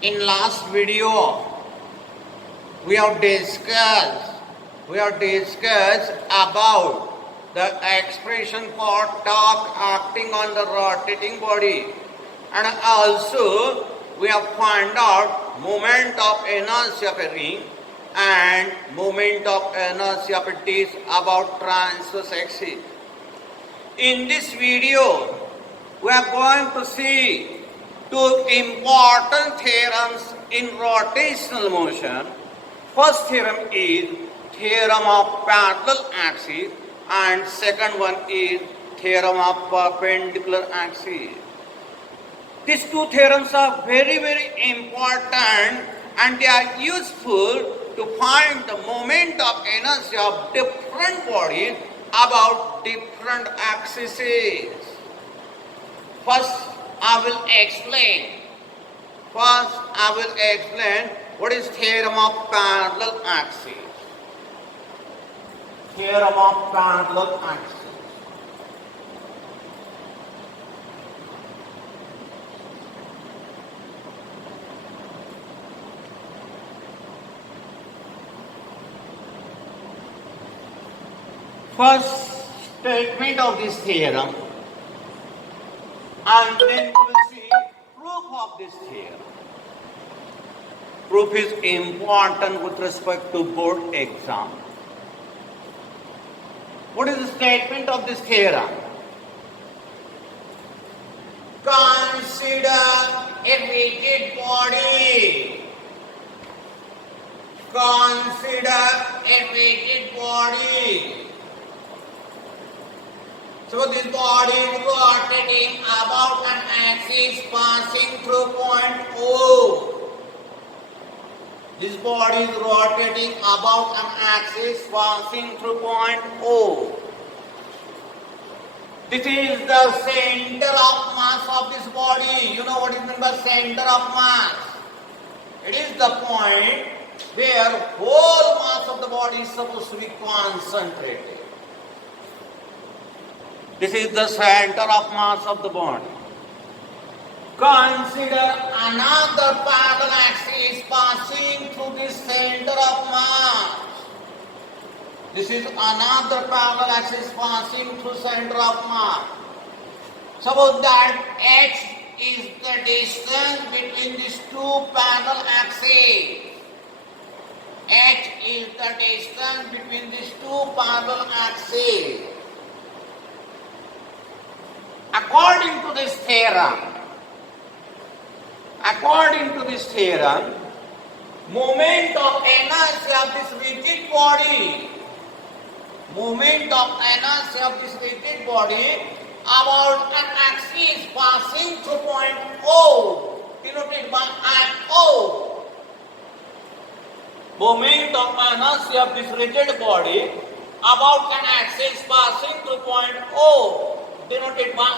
In last video, we have discussed about the expression for torque acting on the rotating body, and also we have found out moment of inertia of a ring and moment of inertia of a disc about transverse axis. In this video, we are going to see two important theorems in rotational motion. First theorem is theorem of parallel axis and second one is theorem of perpendicular axis. These two theorems are very important and they are useful to find the moment of inertia of different bodies about different axes. First, I will explain what is theorem of parallel axis. Theorem of parallel axis. First statement of this theorem, and then we will see proof of this theorem. Proof is important with respect to board exam. What is the statement of this theorem? Consider a rigid body. Consider a rigid body. So this body is rotating about an axis passing through point O. This body is rotating about an axis passing through point O. This is the center of mass of this body. You know what is meant by center of mass? It is the point where whole mass of the body is supposed to be concentrated. This is the center of mass of the body. Consider another parallel axis passing through this center of mass. This is another parallel axis passing through center of mass. Suppose that h is the distance between these two parallel axes. H is the distance between these two parallel axes. According to this theorem, moment of inertia of this rigid body, about an axis passing through point O, denoted by NO. Moment of inertia of this rigid body about an axis passing through point O, denoted by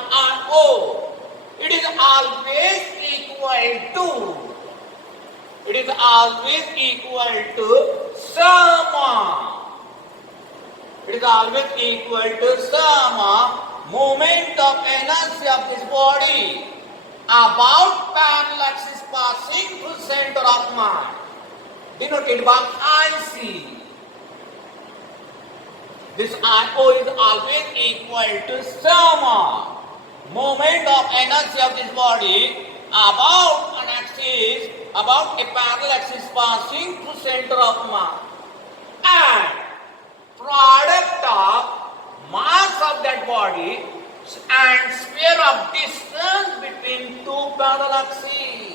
NO. It is always equal to sum. It is always equal to sum moment of inertia of this body about parallel axis passing through center of mass, denoted by IC. This IO is always equal to sum moment of inertia of this body about an axis, about a parallel axis passing through center of mass, and product of mass of that body and square of distance between two parallel axes.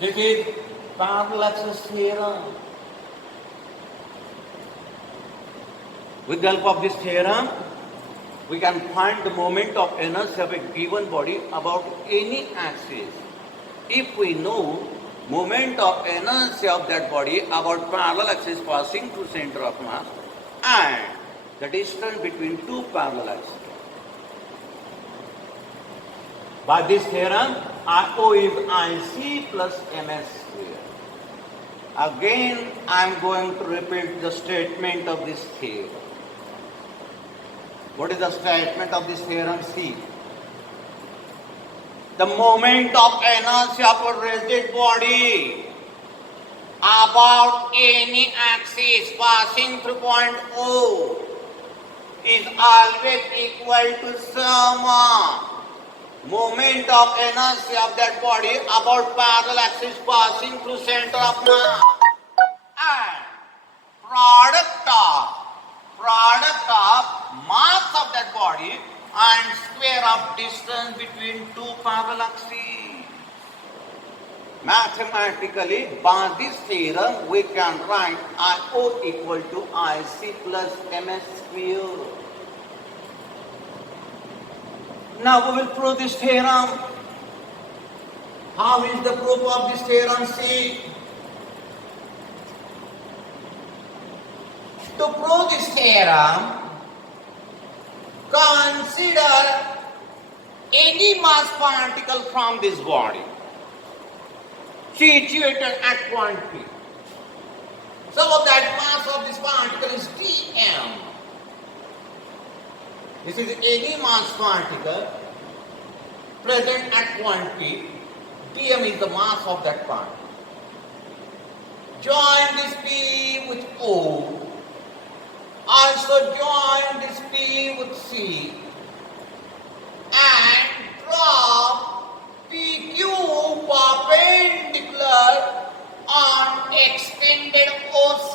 This is parallel axis theorem. With the help of this theorem, we can find the moment of inertia of a given body about any axis. If we know moment of inertia of that body about parallel axis passing through center of mass and the distance between two parallel axes. By this theorem, IO is IC plus MS square. Again, I am going to repeat the statement of this theorem. What is the statement of this theorem? See. the moment of inertia of a rigid body about any axis passing through point O is always equal to some moment of inertia of that body about parallel axis passing through center of mass and product of mass of that body and square of distance between two parallel axes. Mathematically, by this theorem, we can write IO equal to IC plus MS square. Now we will prove this theorem. How is the proof of this theorem? See, to prove this theorem, consider any mass particle from this body situated at point P. So that mass of this particle is dm. This is any mass particle present at point P. dm is the mass of that particle. Join this P with O. Also join this P with C and draw PQ perpendicular on extended OC.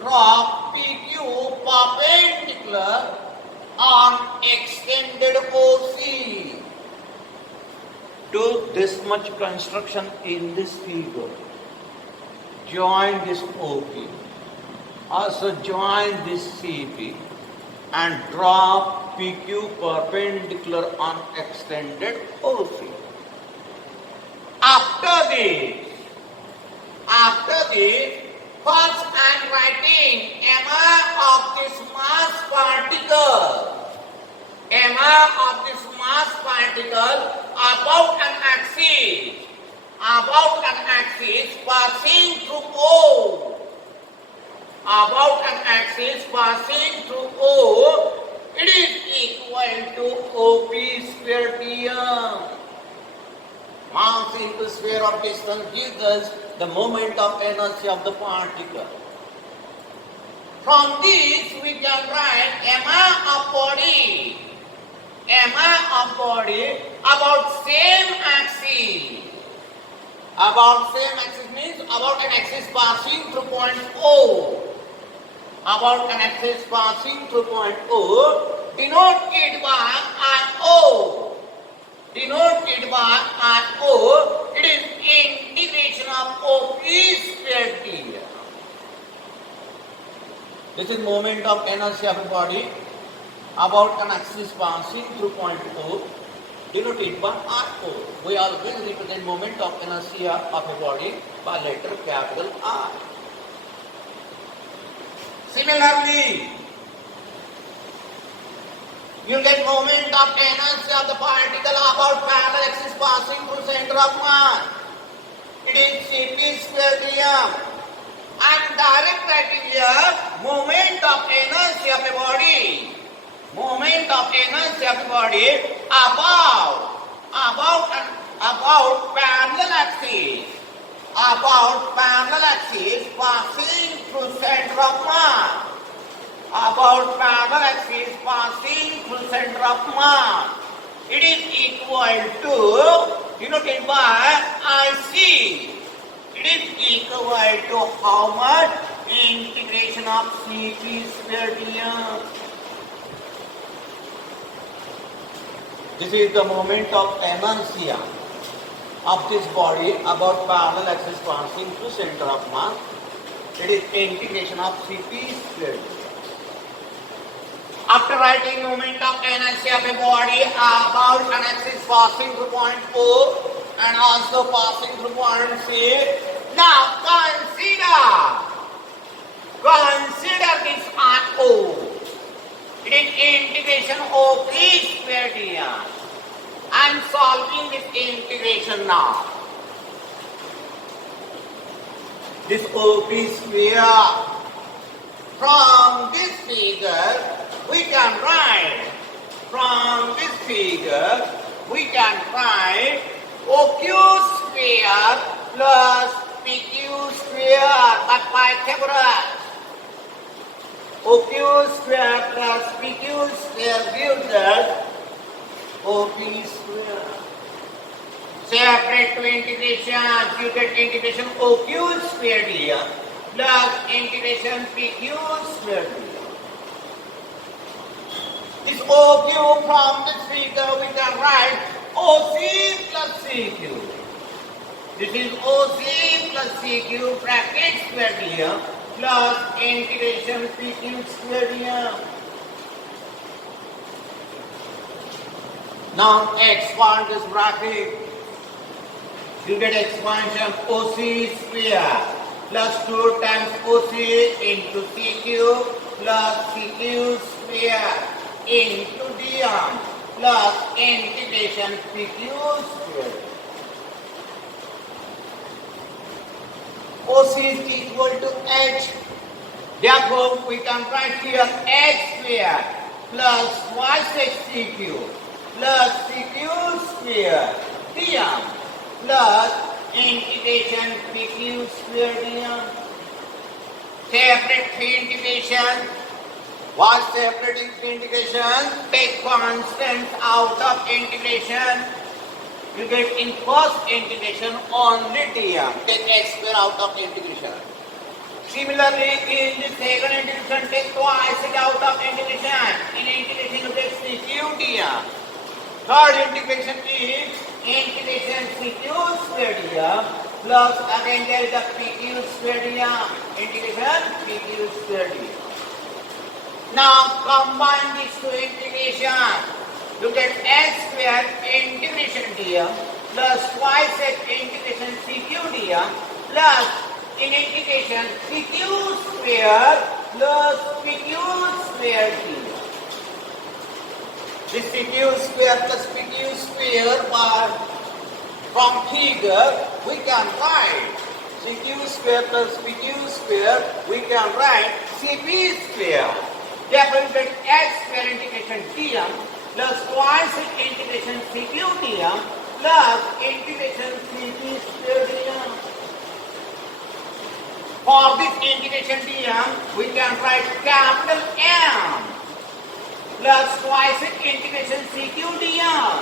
Draw PQ perpendicular on extended OC. Do this much construction in this figure. Join this OP. Also join this CP and draw PQ perpendicular on extended OC. After this, first I am writing MR of this mass particle. MR of this mass particle about an axis. About an axis passing through O. About an axis passing through O, it is equal to OP square dm. Mass into square of distance gives us the moment of inertia of the particle. From this we can write MR of body. MR of body about same axis. About same axis means about an axis passing through point O. About an axis passing through point O, denoted by IO. Denoted by IO, it is integration of OP square dm. This is moment of inertia of a body about an axis passing through point O, denoted by IO. We always represent moment of inertia of a body by letter capital I. Similarly, you get moment of inertia of the particle about parallel axis passing through center of mass. It is Cp square dm. And direct criteria, moment of inertia of a body. Moment of inertia of a body about parallel axis. About parallel axis passing through center of mass. About parallel axis passing through center of mass. It is equal to, denoted by IC. It is equal to how much? Integration of Cp square dm. This is the moment of inertia of this body about parallel axis passing through center of mass. It is integration of Cp squared. After writing moment of inertia of a body about an axis passing through point O and also passing through point C, now consider this IO. It is integration of P square dm. I am solving this integration now. This OP square. From this figure, we can write from this figure, we can write OQ square plus PQ square by Pythagoras. OQ square plus PQ square gives us OP square. Separate to integration, you get integration OQ square here plus integration PQ square here. This OQ from this figure we can write OC plus CQ. This is OC plus CQ bracket square here plus integration PQ square here. Now expand this bracket. You get expansion OC square plus 2 times OC into CQ plus CQ square into dm plus integration PQ square. OC is equal to H. Therefore, we can write here H square plus twice HCQ plus CQ square dm plus integration PQ square dm. Separate integration. What separating integration? Take constants out of integration. You get in first integration only dm. Take x square out of integration. Similarly, in the second integration, take twice it out of integration. In integration, you get CQ dm. Third integration is integration CQ square dm plus again there is a PQ square dm. Integration PQ square dm. Now combine these two integrations. You get x square integration dm plus twice x integration CQ dm plus in integration CQ square plus PQ square dm. This CQ square plus PQ square from figure we can write CQ square plus PQ square we can write CP square. Therefore, you get x square integration dm plus twice integration CQ dm plus integration CP square dm. For this integration dm, we can write capital M plus twice integration CQ dm.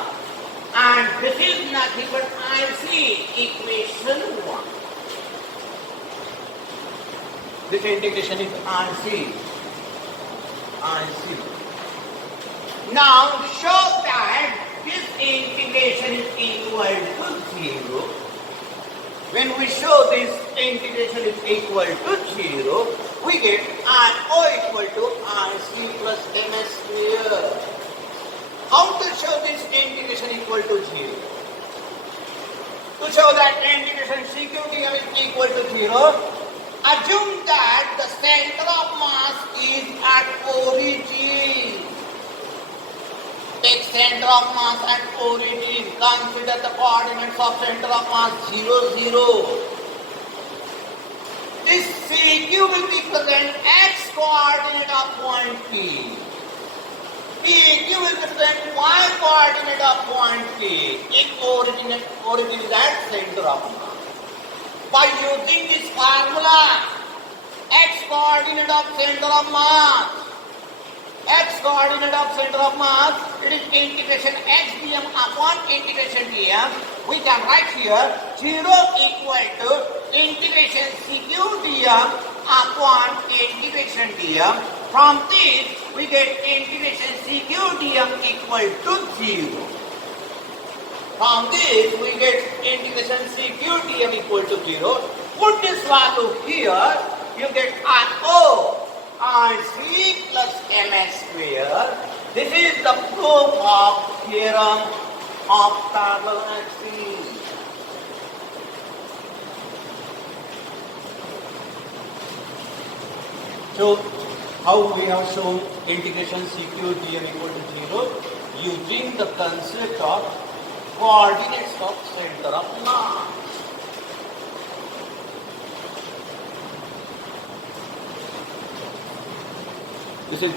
And this is nothing but IC equation 1. This integration is IC. Now show that this integration is equal to 0. When we show this integration is equal to 0, we get IO equal to IC plus MS square. How to show this integration equal to 0? To show that integration CQ dm is equal to 0, assume that the center of mass is at origin. Take center of mass at origin. Consider the coordinates of center of mass 0, 0. This CQ will be present x coordinate of point P. PQ will present y coordinate of point P. If origin is at center of mass. By using this formula, x coordinate of center of mass, it is integration x dm upon integration dm. We can write here 0 equal to integration CQ dm upon integration dm. From this, we get integration CQ dm equal to 0. From this, we get integration CQ dm equal to 0. Put this value here, you get IO IC plus MS square. This is the proof of theorem of parallel axis. So, how we have shown integration CQ dm equal to 0 using the concept of coordinates of center of mass.